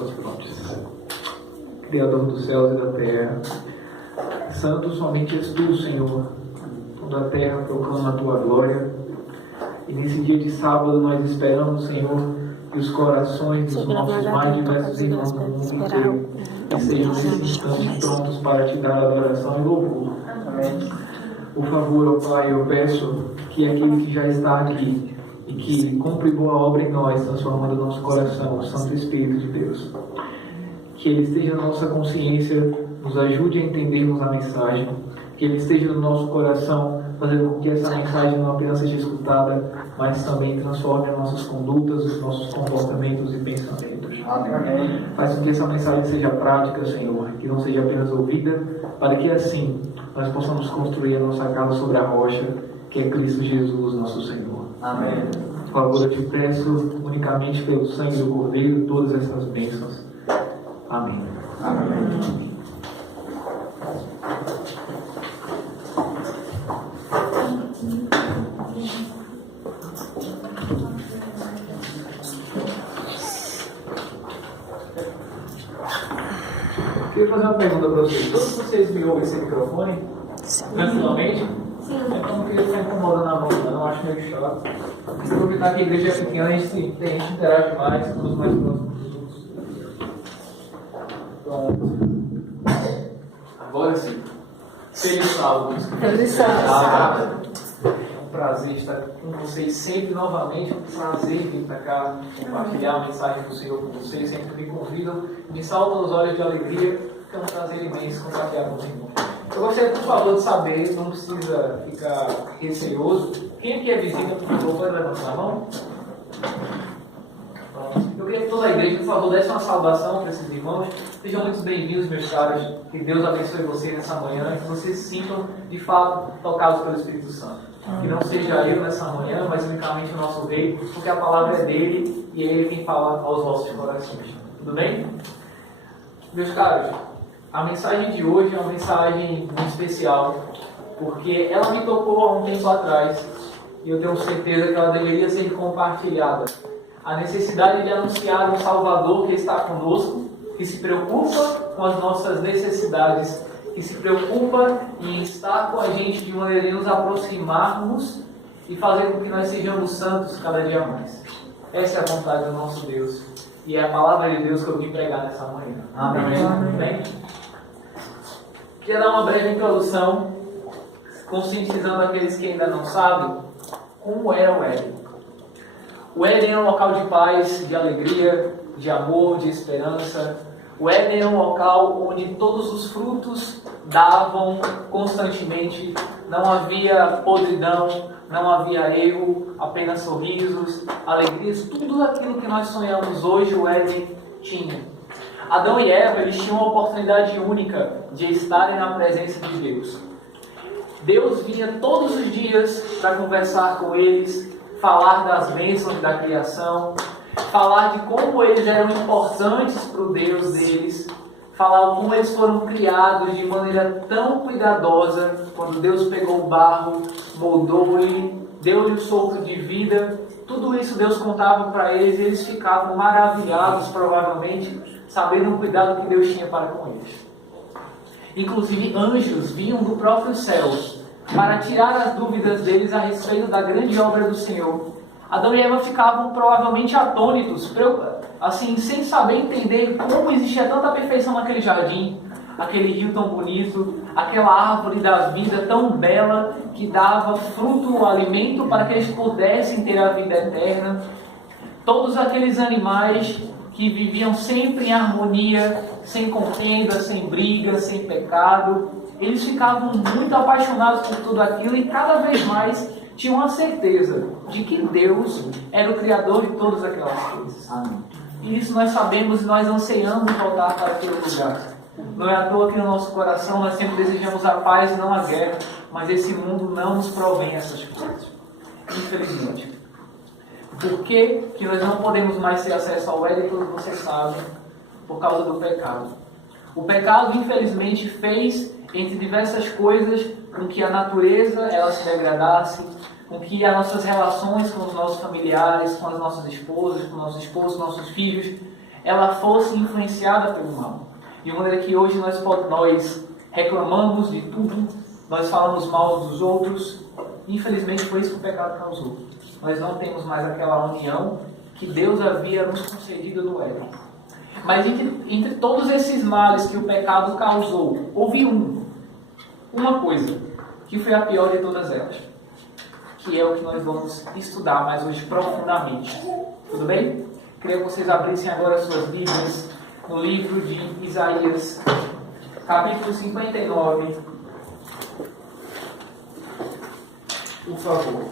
suas frontes. Criador dos céus e da terra, santo somente és tu, Senhor. Toda a terra proclama a tua glória. E nesse dia de sábado nós esperamos, Senhor, que os corações dos nossos mais diversos irmãos do mundo inteiro estejam nesse instante prontos para te dar adoração e louvor. Amém. Por favor, ó Pai, eu peço que aquele que já está aqui e que cumpre boa obra em nós, transformando o nosso coração, o Santo Espírito de Deus, que Ele esteja na nossa consciência, nos ajude a entendermos a mensagem, que Ele esteja no nosso coração, fazendo com que essa mensagem não apenas seja escutada, mas também transforme as nossas condutas, os nossos comportamentos e pensamentos. Amém. Faz com que essa mensagem seja prática, Senhor, que não seja apenas ouvida, para que assim nós possamos construir a nossa casa sobre a rocha, que é Cristo Jesus, nosso Senhor. Amém. Por favor, eu te peço unicamente pelo sangue do Cordeiro todas essas bênçãos. Amém. Amém. Eu queria fazer uma pergunta para vocês. Todos vocês me ouvem esse microfone? Tranquilamente? Sim. Então não queria ficar incomodando a mão, eu não acho meio chato. Se aproveitar que a igreja é pequena, a gente interage mais, todos mais próximos. Pronto. Agora sim. Feliz sábado. Feliz sábado. É um prazer estar com vocês sempre novamente. É um prazer vir para cá compartilhar a mensagem do Senhor com vocês. Sempre me convidam, me salvam os olhos de alegria. É um prazer imenso compartilhar com os irmãos. Eu gostaria, por favor, de saber, não precisa ficar receoso. Quem aqui é visita, por favor, pode levantar a mão? Eu queria que toda a igreja, por favor, desse uma saudação para esses irmãos. Sejam muito bem-vindos, meus caros. Que Deus abençoe vocês nessa manhã e que vocês se sintam, de fato, tocados pelo Espírito Santo. Que não seja eu nessa manhã, mas unicamente o nosso Rei, porque a palavra é dele e é ele quem fala aos vossos corações. Tudo bem? Meus caros, a mensagem de hoje é uma mensagem muito especial, porque ela me tocou há um tempo atrás e eu tenho certeza que ela deveria ser compartilhada. A necessidade de anunciar um Salvador que está conosco, que se preocupa com as nossas necessidades, que se preocupa em estar com a gente de maneira de nos aproximarmos e fazer com que nós sejamos santos cada dia mais. Essa é a vontade do nosso Deus. E é a palavra de Deus que eu vim pregar nessa manhã. Amém. Amém. Queria dar uma breve introdução, conscientizando aqueles que ainda não sabem como era o Éden. O Éden é um local de paz, de alegria, de amor, de esperança. O Éden é um local onde todos os frutos davam constantemente. Não havia podridão, não havia erro, apenas sorrisos, alegrias. Tudo aquilo que nós sonhamos hoje, o Éden tinha. Adão e Eva, eles tinham uma oportunidade única de estarem na presença de Deus. Deus vinha todos os dias para conversar com eles, falar das bênçãos da criação, falar de como eles eram importantes para o Deus deles, falar como eles foram criados de maneira tão cuidadosa, quando Deus pegou o barro, moldou ele, deu-lhe um sopro de vida. Tudo isso Deus contava para eles e eles ficavam maravilhados, provavelmente, sabendo o cuidado que Deus tinha para com eles. Inclusive, anjos vinham do próprio céu para tirar as dúvidas deles a respeito da grande obra do Senhor. Adão e Eva ficavam provavelmente atônitos, assim, sem saber entender como existia tanta perfeição naquele jardim, aquele rio tão bonito, aquela árvore da vida tão bela que dava fruto, alimento para que eles pudessem ter a vida eterna. Todos aqueles animais que viviam sempre em harmonia, sem contenda, sem briga, sem pecado. Eles ficavam muito apaixonados por tudo aquilo e cada vez mais tinham a certeza de que Deus era o Criador de todas aquelas coisas. Amém. E isso nós sabemos e nós ansiamos voltar para aquele lugar. Não é à toa que no nosso coração nós sempre desejamos a paz e não a guerra, mas esse mundo não nos provém essas coisas. Infelizmente. Por que nós não podemos mais ter acesso ao Éden, todos vocês sabem? Por causa do pecado. O pecado, infelizmente, fez, entre diversas coisas, com que a natureza ela se degradasse, com que as nossas relações com os nossos familiares, com as nossas esposas, com nossos esposos, nossos filhos, ela fosse influenciada pelo mal. De maneira que hoje nós reclamamos de tudo, nós falamos mal dos outros. Infelizmente foi isso que o pecado causou. Nós não temos mais aquela união que Deus havia nos concedido no Éden. Mas entre todos esses males que o pecado causou, houve uma coisa, que foi a pior de todas elas, que é o que nós vamos estudar mais hoje profundamente. Tudo bem? Queria que vocês abrissem agora suas Bíblias no livro de Isaías, capítulo 59. Por favor.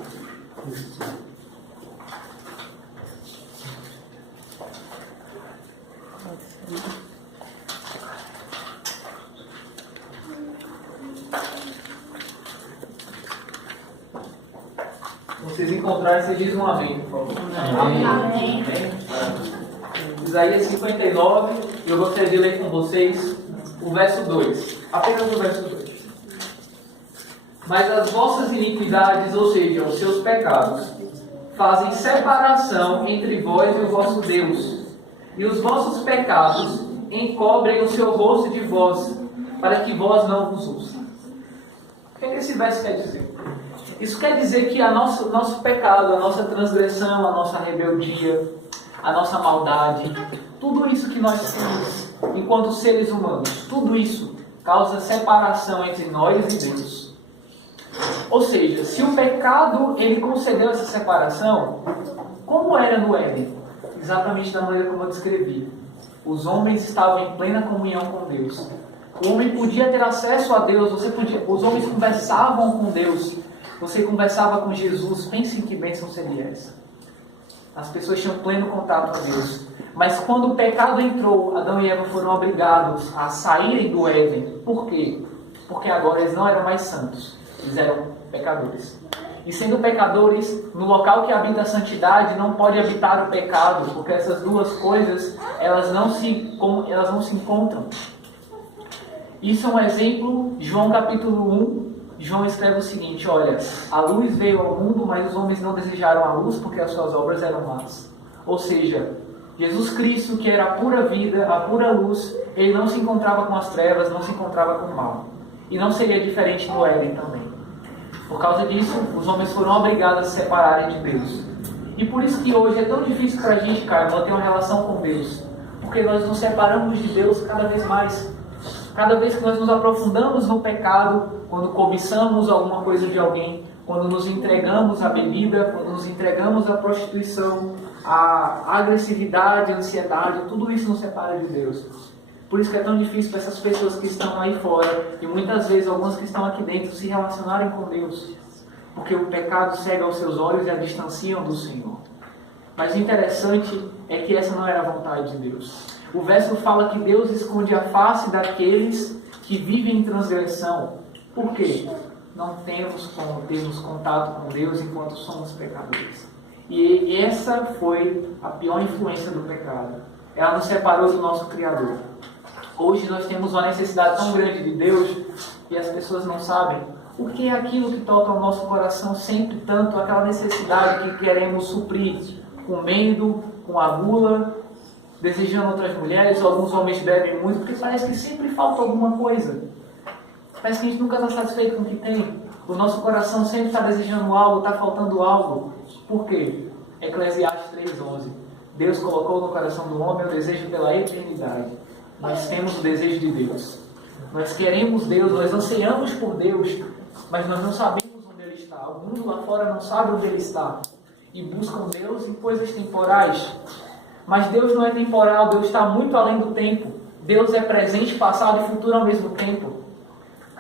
Vocês encontrarem, vocês dizem um amém, por favor. Amém. Amém. Isaías 59, eu gostaria de ler com vocês o verso 2. Apenas o verso 2. Mas as vossas iniquidades, ou seja, os seus pecados, fazem separação entre vós e o vosso Deus. E os vossos pecados encobrem o seu rosto de vós, para que vós não vos ouçam. O que esse verso quer dizer? Isso quer dizer que o nosso pecado, a nossa transgressão, a nossa rebeldia, a nossa maldade, tudo isso que nós temos enquanto seres humanos, tudo isso causa separação entre nós e Deus. Ou seja, se o pecado ele concedeu essa separação, como era no Éden? Exatamente da maneira como eu descrevi. Os homens estavam em plena comunhão com Deus. O homem podia ter acesso a Deus, os homens conversavam com Deus. Você conversava com Jesus, pense em que bênção seria essa. As pessoas tinham pleno contato com Deus. Mas quando o pecado entrou, Adão e Eva foram obrigados a saírem do Éden. Por quê? Porque agora eles não eram mais santos, eles eram pecadores. E sendo pecadores, no local que habita a santidade não pode habitar o pecado, porque essas duas coisas elas não se encontram. Isso é um exemplo, João capítulo 1. João escreve o seguinte: olha, a luz veio ao mundo, mas os homens não desejaram a luz porque as suas obras eram más. Ou seja, Jesus Cristo, que era a pura vida, a pura luz, ele não se encontrava com as trevas, não se encontrava com o mal. E não seria diferente no Éden também. Por causa disso, os homens foram obrigados a se separarem de Deus. E por isso que hoje é tão difícil para a gente, cara, manter uma relação com Deus. Porque nós nos separamos de Deus cada vez mais. Cada vez que nós nos aprofundamos no pecado, quando cobiçamos alguma coisa de alguém, quando nos entregamos à bebida, quando nos entregamos à prostituição, à agressividade, à ansiedade, tudo isso nos separa de Deus. Por isso que é tão difícil para essas pessoas que estão aí fora, e muitas vezes algumas que estão aqui dentro, se relacionarem com Deus. Porque o pecado cega aos seus olhos e a distanciam do Senhor. Mas o interessante é que essa não era a vontade de Deus. O verso fala que Deus esconde a face daqueles que vivem em transgressão. Por quê? Não temos como termos contato com Deus enquanto somos pecadores. E essa foi a pior influência do pecado. Ela nos separou do nosso Criador. Hoje nós temos uma necessidade tão grande de Deus e as pessoas não sabem o que é aquilo que toca o nosso coração sempre tanto, aquela necessidade que queremos suprir com medo, com a gula, desejando outras mulheres. Alguns homens bebem muito porque parece que sempre falta alguma coisa. Parece que a gente nunca está satisfeito com o que tem. O nosso coração sempre está desejando algo, está faltando algo. Por quê? Eclesiastes 3:11. Deus colocou no coração do homem o desejo pela eternidade. Nós temos o desejo de Deus. Nós queremos Deus, nós ansiamos por Deus, mas nós não sabemos onde Ele está. O mundo lá fora não sabe onde Ele está. E buscam Deus em coisas temporais. Mas Deus não é temporal, Deus está muito além do tempo. Deus é presente, passado e futuro ao mesmo tempo.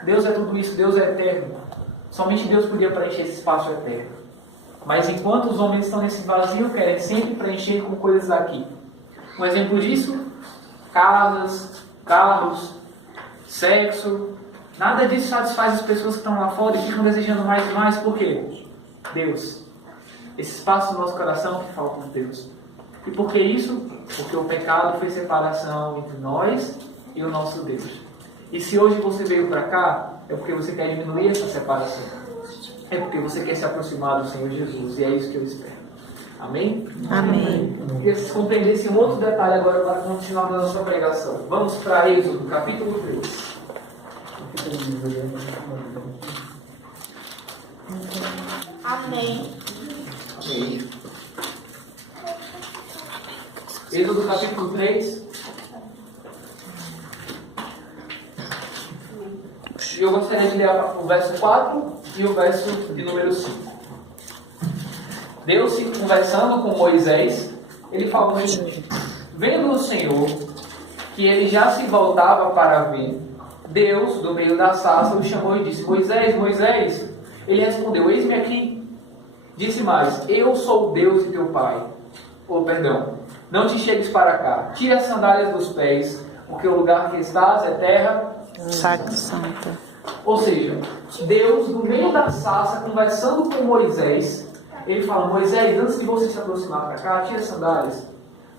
Deus é tudo isso, Deus é eterno. Somente Deus podia preencher esse espaço eterno. Mas enquanto os homens estão nesse vazio, querem sempre preencher com coisas daqui. Um exemplo disso: casas, carros, sexo. Nada disso satisfaz as pessoas que estão lá fora e ficam desejando mais e mais. Por quê? Deus. Esse espaço do nosso coração que falta de Deus. E por que isso? Porque o pecado fez separação entre nós e o nosso Deus. E se hoje você veio para cá, é porque você quer diminuir essa separação. É porque você quer se aproximar do Senhor Jesus. E é isso que eu espero. Amém? Amém. Queria que vocês compreendessem um outro detalhe agora para continuar na nossa pregação. Vamos para Êxodo, capítulo 3. Amém. Amém. Êxodo capítulo 3. E eu gostaria de ler o verso 4 e o verso de número 5. Deus se conversando com Moisés, ele falou o seguinte: vendo o Senhor que ele já se voltava para ver, Deus, do meio da sarça, o chamou e disse: Moisés, Moisés. Ele respondeu: eis-me aqui. Disse mais: eu sou o Deus de teu pai. Não te chegues para cá. Tire as sandálias dos pés, porque o lugar que estás é terra Santa. Ou seja, Deus, no meio da sarça, conversando com Moisés, ele fala: Moisés, antes de você se aproximar para cá, tire as sandálias,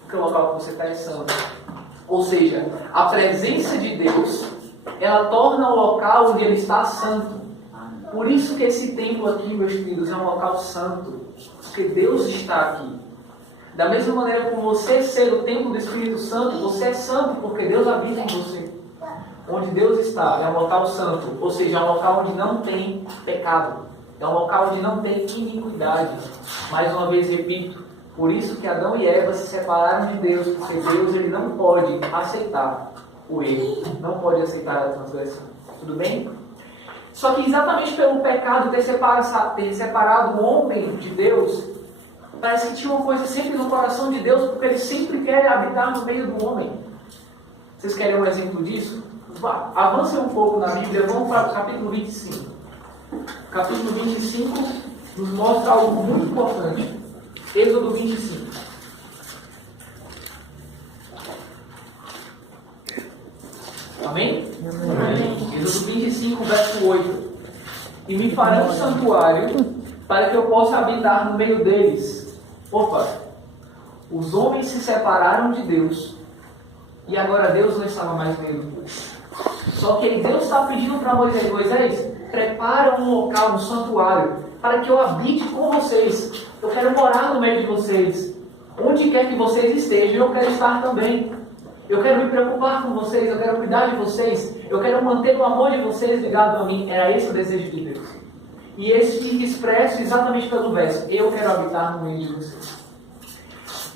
porque o local que você está é santo. Ou seja, a presença de Deus, ela torna o local onde ele está santo. Por isso que esse templo aqui, meus queridos, é um local santo, porque Deus está aqui. Da mesma maneira como você ser o templo do Espírito Santo, você é santo porque Deus habita em você. Onde Deus está é um local santo, ou seja, é um local onde não tem pecado. É um local onde não tem iniquidade. Mais uma vez repito, por isso que Adão e Eva se separaram de Deus, porque Deus ele não pode aceitar o erro, não pode aceitar a transgressão. Tudo bem? Só que exatamente pelo pecado ter separado o homem de Deus, parece que tinha uma coisa sempre no coração de Deus, porque ele sempre quer habitar no meio do homem. Vocês querem um exemplo disso? Avancem um pouco na Bíblia, vamos para o capítulo 25. Capítulo 25 nos mostra algo muito importante. Êxodo 25. Amém? Amém. Êxodo 25, verso 8. E me farão um santuário para que eu possa habitar no meio deles. Opa! Os homens se separaram de Deus. E agora Deus não estava mais no meio do povo. Só que aí Deus está pedindo para Moisés: Moisés, prepara um local, um santuário, para que eu habite com vocês. Eu quero morar no meio de vocês. Onde quer que vocês estejam, eu quero estar também. Eu quero me preocupar com vocês, eu quero cuidar de vocês, eu quero manter o amor de vocês ligado a mim. Era esse o desejo de Deus. E esse fica expresso exatamente pelo verso: eu quero habitar no meio de vocês.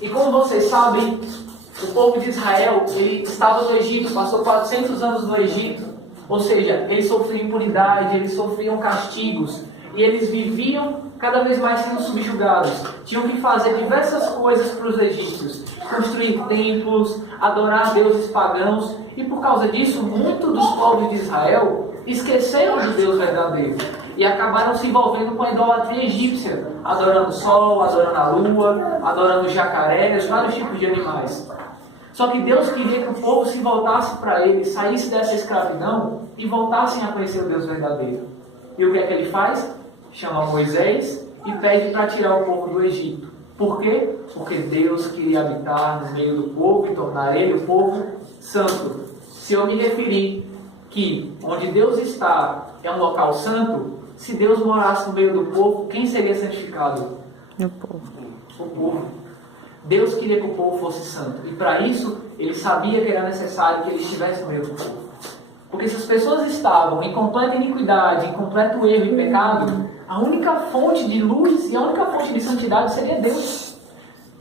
E como vocês sabem, o povo de Israel, ele estava no Egito, passou 400 anos no Egito. Ou seja, eles sofriam impunidade, eles sofriam castigos. E eles viviam cada vez mais sendo subjugados. Tinham que fazer diversas coisas para os egípcios. Construir templos, adorar deuses pagãos. E por causa disso, muitos dos povos de Israel esqueceram de Deus verdadeiro. E acabaram se envolvendo com a idolatria egípcia. Adorando o sol, adorando a lua, adorando jacarés, vários tipos de animais. Só que Deus queria que o povo se voltasse para Ele, saísse dessa escravidão e voltassem a conhecer o Deus verdadeiro. E o que é que Ele faz? Chama Moisés e pede para tirar o povo do Egito. Por quê? Porque Deus queria habitar no meio do povo e tornar ele o povo santo. Se eu me referir que onde Deus está é um local santo, se Deus morasse no meio do povo, quem seria santificado? O povo. O povo. Deus queria que o povo fosse santo. E para isso, Ele sabia que era necessário que Ele estivesse no meio do povo. Porque se as pessoas estavam em completa iniquidade, em completo erro e pecado, a única fonte de luz e a única fonte de santidade seria Deus.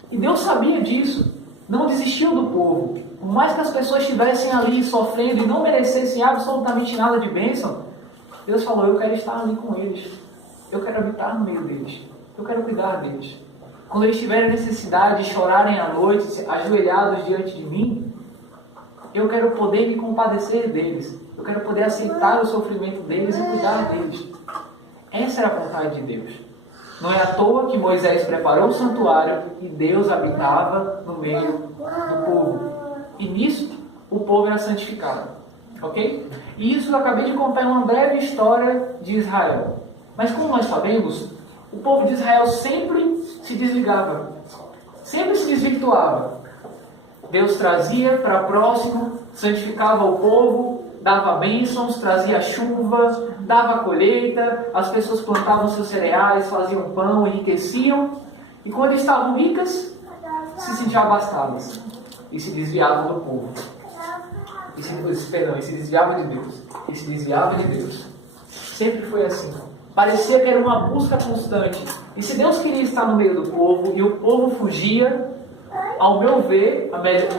E Deus sabia disso. Não desistiu do povo. Por mais que as pessoas estivessem ali sofrendo e não merecessem absolutamente nada de bênção, Deus falou: eu quero estar ali com eles. Eu quero habitar no meio deles. Eu quero cuidar deles. Quando eles tiverem necessidade de chorarem à noite, ajoelhados diante de mim, eu quero poder me compadecer deles. Eu quero poder aceitar o sofrimento deles e cuidar deles. Essa era a vontade de Deus. Não é à toa que Moisés preparou o santuário e Deus habitava no meio do povo. E nisso, o povo era santificado. Ok? E isso eu acabei de contar em uma breve história de Israel. Mas como nós sabemos, o povo de Israel sempre se desligava. Sempre se desvirtuava. Deus trazia para próximo, santificava o povo, dava bênçãos, trazia chuva, dava colheita, as pessoas plantavam seus cereais, faziam pão, enriqueciam. E quando estavam ricas, se sentiam abastadas e se desviavam do povo. E se desviavam de Deus. E se desviavam de Deus. Sempre foi assim. Parecia que era uma busca constante. E se Deus queria estar no meio do povo e o povo fugia, ao meu ver,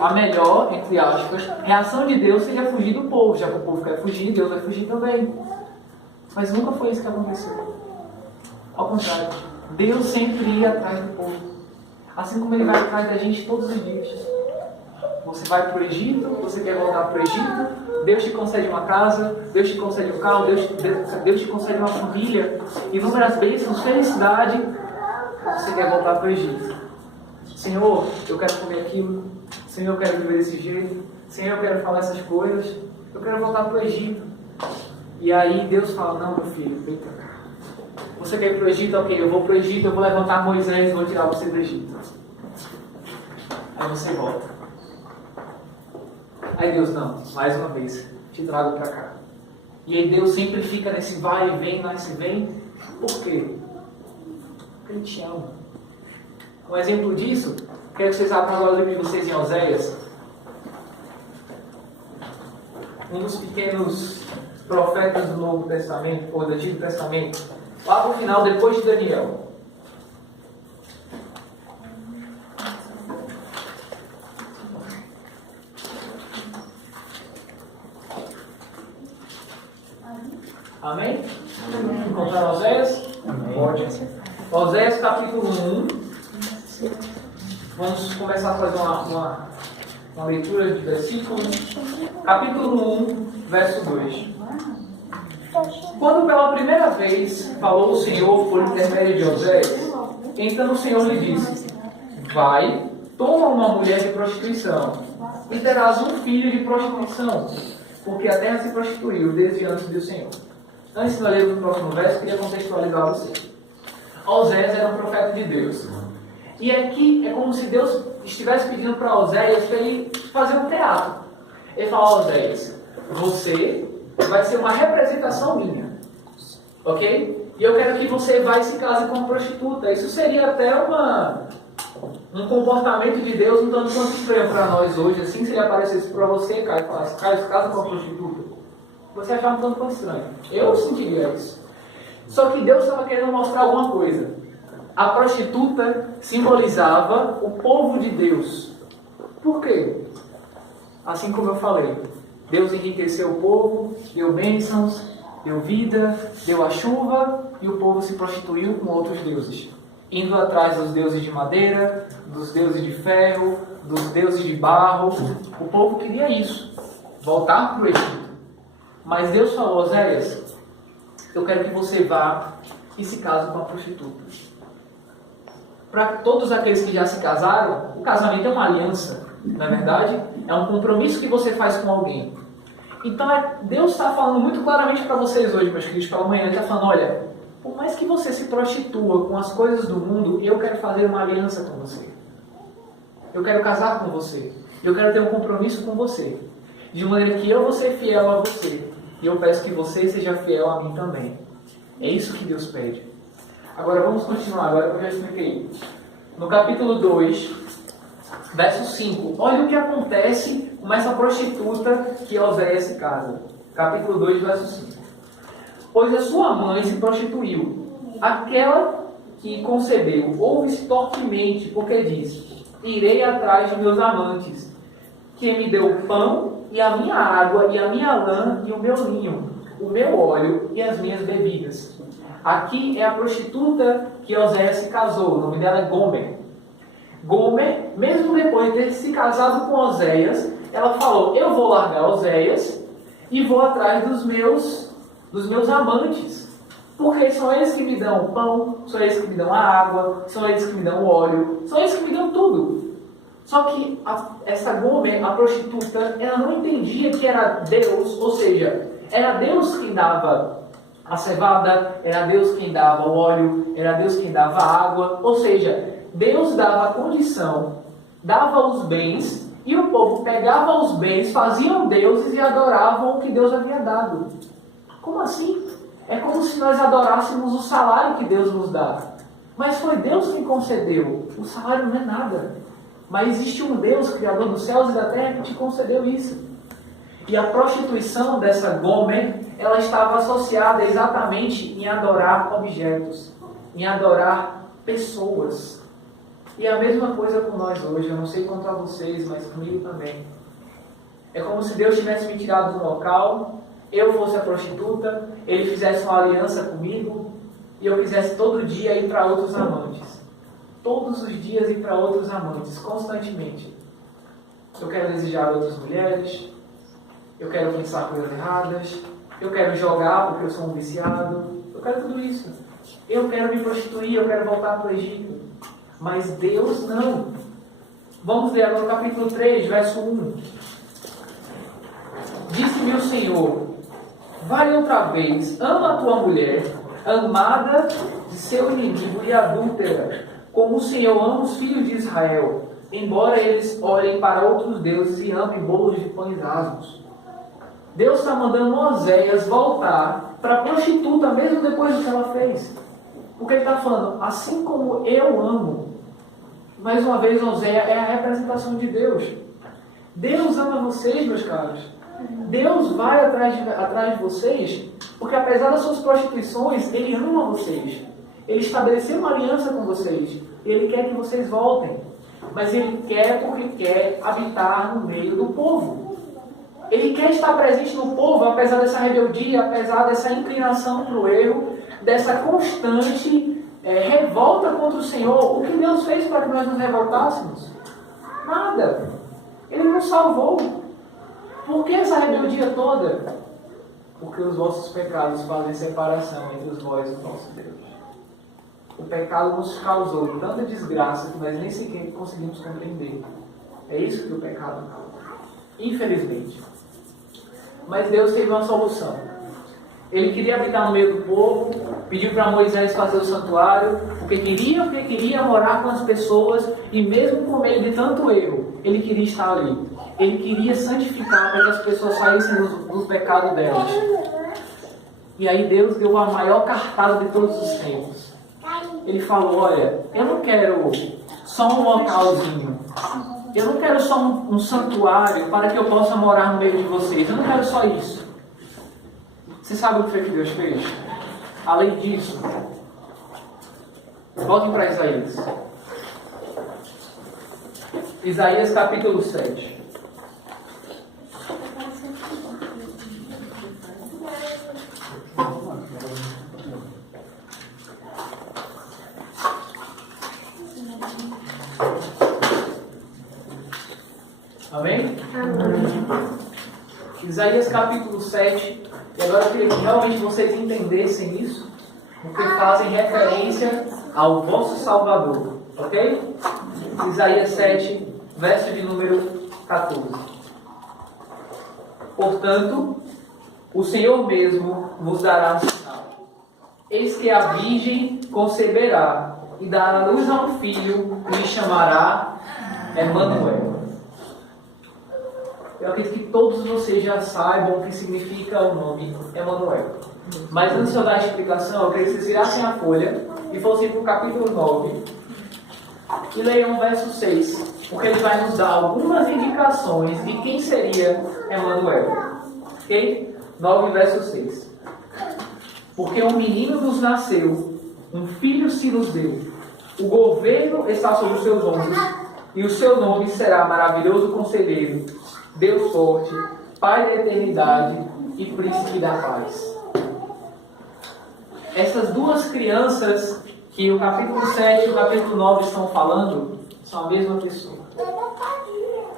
a melhor, entre aspas, reação de Deus seria fugir do povo. Já que o povo quer fugir, Deus vai fugir também. Mas nunca foi isso que aconteceu. Ao contrário, Deus sempre ia atrás do povo. Assim como Ele vai atrás da gente todos os dias. Você vai para o Egito, você quer voltar para o Egito, Deus te concede uma casa, Deus te concede um carro, Deus te concede uma família, inúmeras bênçãos, felicidade, você quer voltar para o Egito. Senhor, eu quero comer aquilo, Senhor, eu quero viver desse jeito, Senhor, eu quero falar essas coisas, eu quero voltar para o Egito. E aí Deus fala, não, meu filho, vem cá. Você quer ir para o Egito? Ok, eu vou para o Egito, eu vou levantar Moisés e vou tirar você do Egito. Aí você volta. Aí Deus, não, mais uma vez, te trago para cá. E aí Deus sempre fica nesse vai e vem, vai e vem. Por quê? Porque Ele te ama. Um exemplo disso, quero que vocês abram agora o livro de vocês em Oséias. Um dos pequenos profetas do Novo Testamento, ou do Antigo Testamento. Lá para o final, depois de Daniel. Amém? Encontraram Oséias? Amém. Pode. Oséias capítulo 1. Vamos começar a fazer uma leitura de versículos. Capítulo 1, verso 2. Quando pela primeira vez falou o Senhor por intermédio de Oséias, então o Senhor lhe disse: vai, toma uma mulher de prostituição, e terás um filho de prostituição, porque a terra se prostituiu desde antes do Senhor. Antes de ler o próximo verso, queria contextualizar você. Oséias era um profeta de Deus. E aqui é como se Deus estivesse pedindo para Oséias para ele fazer um teatro. Ele fala: Oséias, você vai ser uma representação minha. Ok? E eu quero que você vá e se case com uma prostituta. Isso seria até um comportamento de Deus um tanto quanto estranho para nós hoje. Assim, se ele aparecesse para você, Caio, e falasse: Caio, se casa com uma prostituta. Você achava um tanto quanto estranho. Eu sentiria isso. Só que Deus estava querendo mostrar alguma coisa. A prostituta simbolizava o povo de Deus. Por quê? Assim como eu falei, Deus enriqueceu o povo, deu bênçãos, deu vida, deu a chuva, e o povo se prostituiu com outros deuses, indo atrás dos deuses de madeira, dos deuses de ferro, dos deuses de barro. O povo queria isso, voltar para o Egito. Mas Deus falou: Oséias, eu quero que você vá e se case com a prostituta. Para todos aqueles que já se casaram, o casamento é uma aliança, não é verdade? É um compromisso que você faz com alguém. Então Deus está falando muito claramente para vocês hoje, meus queridos, pela manhã. Ele está falando: olha, por mais que você se prostitua com as coisas do mundo, eu quero fazer uma aliança com você. Eu quero casar com você. Eu quero ter um compromisso com você. De maneira que eu vou ser fiel a você. E eu peço que você seja fiel a mim também. É isso que Deus pede. Agora vamos continuar, agora que eu já expliquei. No capítulo 2, verso 5. Olha o que acontece com essa prostituta que Oséias se casa. Capítulo 2, verso 5. Pois a sua mãe se prostituiu, aquela que concebeu, ouve-se torpemente, porque diz: irei atrás de meus amantes, que me deu o pão e a minha água e a minha lã e o meu linho, o meu óleo e as minhas bebidas. Aqui é a prostituta que Oséias se casou. O nome dela é Gomer. Gomer, mesmo depois de ter se casado com Oséias, ela falou: eu vou largar Oséias e vou atrás dos meus amantes. Porque são eles que me dão o pão, são eles que me dão a água, são eles que me dão o óleo, são eles que me dão tudo. Só que essa Gomer, a prostituta, ela não entendia que era Deus, ou seja, era Deus quem dava a cevada, era Deus quem dava o óleo, era Deus quem dava a água, ou seja, Deus dava a condição, dava os bens, e o povo pegava os bens, faziam deuses e adoravam o que Deus havia dado. Como assim? É como se nós adorássemos o salário que Deus nos dá. Mas foi Deus quem concedeu. O salário não é nada. Mas existe um Deus, Criador dos céus e da terra, que te concedeu isso. E a prostituição dessa Gomer, ela estava associada exatamente em adorar objetos, em adorar pessoas. E a mesma coisa com nós hoje. Eu não sei quanto a vocês, mas comigo também. É como se Deus tivesse me tirado do local, eu fosse a prostituta, Ele fizesse uma aliança comigo, e eu quisesse todo dia ir para outros amantes. Todos os dias ir para outros amantes, constantemente. Eu quero desejar outras mulheres, eu quero pensar coisas erradas, eu quero jogar porque eu sou um viciado, eu quero tudo isso. Eu quero me prostituir, eu quero voltar para o Egito. Mas Deus não. Vamos ler agora o capítulo 3, verso 1. Disse-me o Senhor: vai outra vez, ama a tua mulher, amada de seu inimigo e adúltera, como o Senhor ama os filhos de Israel, embora eles olhem para outros deuses e amem bolos de pães asmos. Deus está mandando Oséias voltar para a prostituta, mesmo depois do que ela fez. Porque ele está falando, assim como eu amo. Mais uma vez, Oséias é a representação de Deus. Deus ama vocês, meus caros. Deus vai atrás de vocês, porque apesar das suas prostituições, Ele ama vocês. Ele estabeleceu uma aliança com vocês. Ele quer que vocês voltem. Mas Ele quer porque quer habitar no meio do povo. Ele quer estar presente no povo, apesar dessa rebeldia, apesar dessa inclinação para o erro, dessa constante revolta contra o Senhor. O que Deus fez para que nós nos revoltássemos? Nada. Ele nos salvou. Por que essa rebeldia toda? Porque os vossos pecados fazem separação entre vós e o nosso Deus. O pecado nos causou tanta desgraça que nós nem sequer conseguimos compreender. É isso que o pecado causa. Infelizmente. Mas Deus teve uma solução. Ele queria habitar no meio do povo, pediu para Moisés fazer o santuário, porque queria morar com as pessoas, e mesmo com meio de tanto erro, ele queria estar ali. Ele queria santificar para que as pessoas saíssem dos pecados delas. E aí Deus deu a maior cartada de todos os tempos. Ele falou, olha, eu não quero só um localzinho. Eu não quero só um santuário para que eu possa morar no meio de vocês. Eu não quero só isso. Você sabe o que foi que Deus fez? Além disso, voltem para Isaías. Isaías capítulo 7. Amém? Amém. Isaías capítulo 7. E agora eu queria que realmente vocês entendessem isso, porque fazem referência ao vosso Salvador. Ok? Isaías 7, verso de número 14. Portanto, o Senhor mesmo vos dará um sinal. Eis que a virgem conceberá e dará luz a um filho e lhe chamará Emanuel. Eu acredito que todos vocês já saibam o que significa o nome Emanuel. Mas antes de eu dar a explicação, eu queria que vocês virassem a folha e fossem para o capítulo 9 e leiam o verso 6, porque ele vai nos dar algumas indicações de quem seria Emanuel. Ok? 9, verso 6. Porque um menino nos nasceu, um filho se nos deu, o governo está sobre os seus ombros, e o seu nome será Maravilhoso Conselheiro, Deus Forte, Pai da Eternidade e Príncipe da Paz. Essas duas crianças que o capítulo 7 e o capítulo 9 estão falando são a mesma pessoa.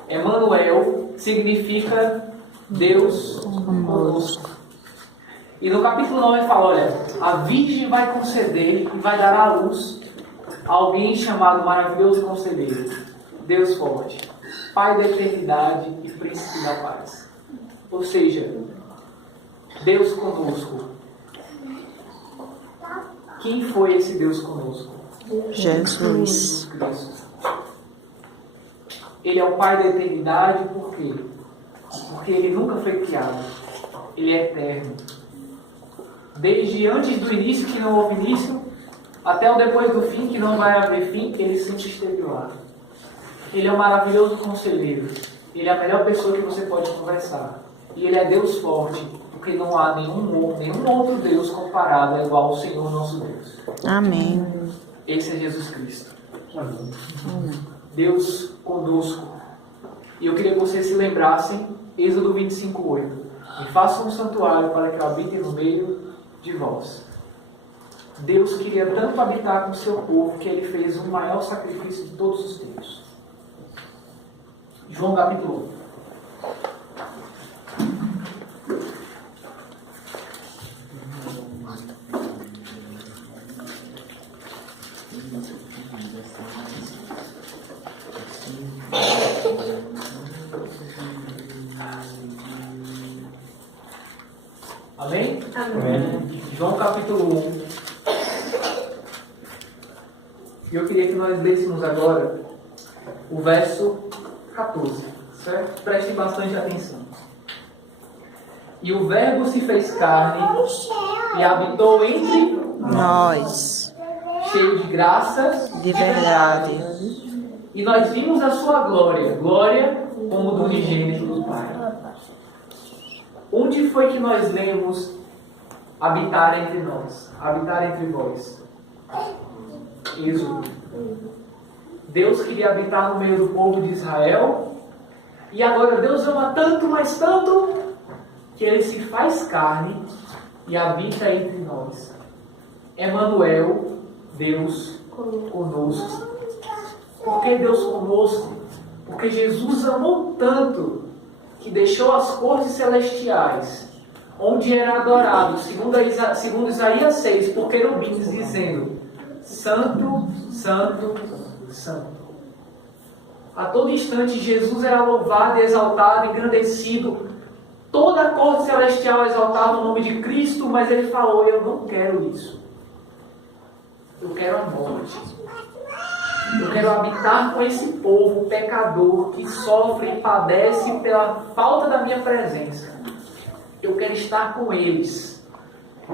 Emanuel significa Deus conosco. E no capítulo 9 fala, olha, a virgem vai conceder e vai dar à luz alguém chamado Maravilhoso Conselheiro, Deus Forte, Pai da Eternidade e Príncipe da Paz. Ou seja, Deus conosco. Quem foi esse Deus conosco? Jesus Cristo. Ele é o Pai da Eternidade, por quê? Porque Ele nunca foi criado. Ele é eterno. Desde antes do início, que não houve início, Até o depois do fim, que não vai haver fim, Ele sempre esteve lá. Ele é um maravilhoso conselheiro. Ele é a melhor pessoa que você pode conversar. E Ele é Deus forte, porque não há nenhum outro Deus comparado igual ao Senhor nosso Deus. Amém. Esse é Jesus Cristo. Amém. Deus conosco. E eu queria que vocês se lembrassem, Êxodo 25:8. Me façam um santuário para que eu habite no meio de vós. Deus queria tanto habitar com o seu povo que Ele fez o maior sacrifício de todos os tempos. João capítulo 1. Amém? Amém. João capítulo 1. E eu queria que nós lêssemos agora o verso 14, certo? Prestem bastante atenção. E o Verbo se fez carne e habitou entre nós, cheio de graça, de verdade. E nós vimos a sua glória, glória como do unigênito do Pai. Onde foi que nós lemos habitar entre nós, habitar entre vós? Êxodo. Deus queria habitar no meio do povo de Israel, e agora Deus ama tanto, mas tanto, que Ele se faz carne e habita entre nós. Emanuel, Deus conosco. Por que Deus conosco? Porque Jesus amou tanto que deixou as cortes celestiais, onde era adorado, segundo Isaías 6, por querubins, dizendo: Santo, Santo, Santo. A todo instante Jesus era louvado, exaltado, engrandecido. Toda a corte celestial exaltava o nome de Cristo, mas Ele falou: eu não quero isso. Eu quero a morte. Eu quero habitar com esse povo pecador que sofre e padece pela falta da minha presença. Eu quero estar com eles.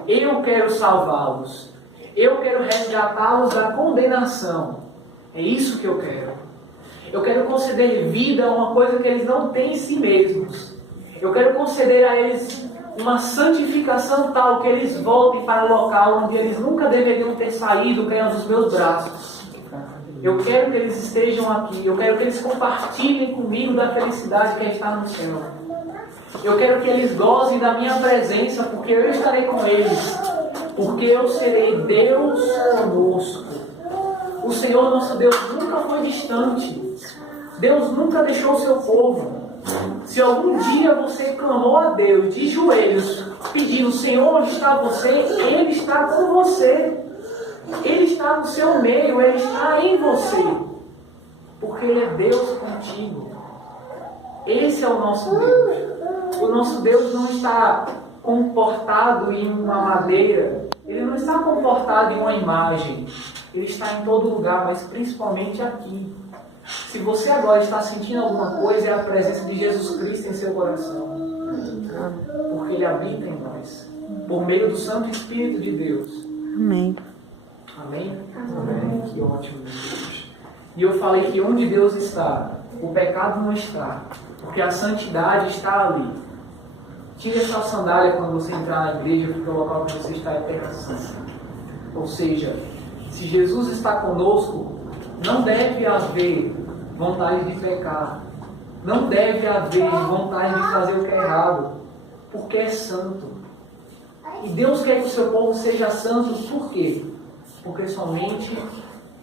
Eu quero salvá-los. Eu quero resgatá-los da condenação. É isso que eu quero. Eu quero conceder vida a uma coisa que eles não têm em si mesmos. Eu quero conceder a eles uma santificação tal que eles voltem para o local onde eles nunca deveriam ter saído, que é dos meus braços. Eu quero que eles estejam aqui. Eu quero que eles compartilhem comigo da felicidade que está no céu. Eu quero que eles gozem da minha presença, porque eu estarei com eles. Porque eu serei Deus conosco. O Senhor nosso Deus nunca foi distante. Deus nunca deixou o seu povo. Se algum dia você clamou a Deus de joelhos, pedindo: Senhor, onde está você? Ele está com você. Ele está no seu meio, Ele está em você. Porque Ele é Deus contigo. Esse é o nosso Deus. O nosso Deus não está comportado em uma madeira. Ele não está comportado em uma imagem. Ele está em todo lugar, mas principalmente aqui. Se você agora está sentindo alguma coisa, é a presença de Jesus Cristo em seu coração. Porque Ele habita em nós. Por meio do Santo Espírito de Deus. Amém. Amém? Amém. Que ótimo, Deus. E eu falei que onde Deus está, o pecado não está. Porque a santidade está ali. Tire a sua sandália quando você entrar na igreja, porque o local que você está é terra santa. Ou seja, se Jesus está conosco, não deve haver vontade de pecar. Não deve haver vontade de fazer o que é errado. Porque é santo. E Deus quer que o seu povo seja santo, por quê? Porque somente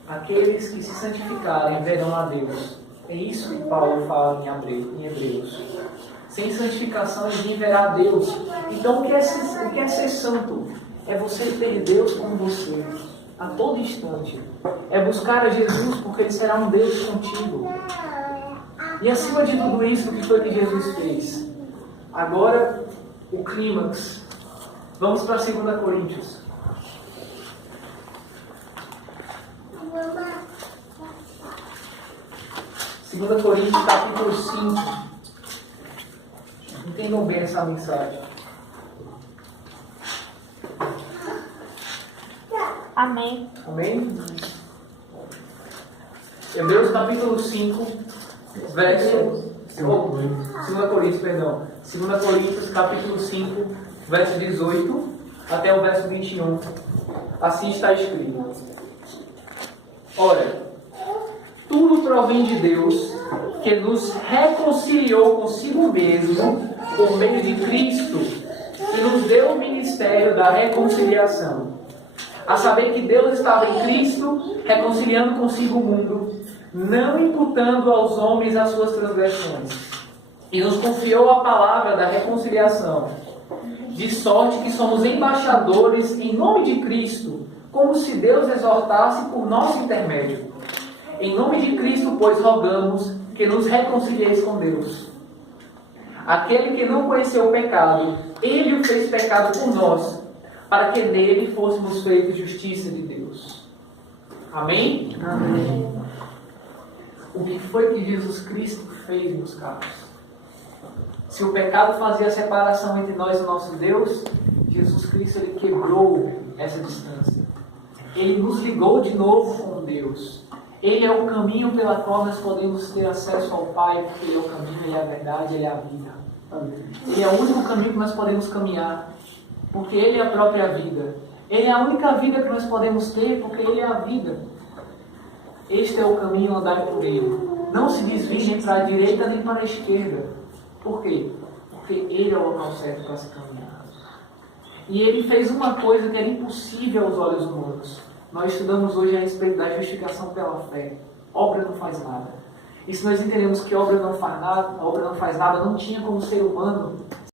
aqueles que se santificarem verão a Deus. É isso que Paulo fala em Hebreus. Sem santificação ninguém verá a Deus. Então o que é ser santo? É você ter Deus com você a todo instante. É buscar a Jesus, porque Ele será um Deus contigo. E acima de tudo isso, o que foi que Jesus fez? Agora, o clímax. Vamos para 2 Coríntios. 2 Coríntios, capítulo 5. Entendam bem essa mensagem. Amém. Amém? Hebreus capítulo 5, verso... 2 Coríntios, perdão. 2 Coríntios capítulo 5, verso 18 até o verso 21. Assim está escrito. Ora, tudo provém de Deus, que nos reconciliou consigo mesmo por meio de Cristo e nos deu o ministério da reconciliação. A saber que Deus estava em Cristo, reconciliando consigo o mundo, não imputando aos homens as suas transgressões, e nos confiou a palavra da reconciliação, de sorte que somos embaixadores em nome de Cristo, como se Deus exortasse por nosso intermédio. Em nome de Cristo, pois, rogamos que nos reconcilieis com Deus. Aquele que não conheceu o pecado, Ele o fez pecado por nós, para que nele fôssemos feitos justiça de Deus. Amém? Amém. O que foi que Jesus Cristo fez, meus caros? Se o pecado fazia separação entre nós e o nosso Deus, Jesus Cristo ele quebrou essa distância. Ele nos ligou de novo com Deus. Ele é o caminho pela qual nós podemos ter acesso ao Pai, porque Ele é o caminho, Ele é a verdade, Ele é a vida. Ele é o único caminho que nós podemos caminhar, porque Ele é a própria vida. Ele é a única vida que nós podemos ter, porque Ele é a vida. Este é o caminho, andai por Ele. Não se desvie nem para a direita nem para a esquerda. Por quê? Porque Ele é o local certo para se caminhar. E Ele fez uma coisa que era impossível aos olhos humanos. Nós estudamos hoje a respeito da justificação pela fé. Obra não faz nada. E se nós entendemos que obra não faz nada, não tinha como ser humano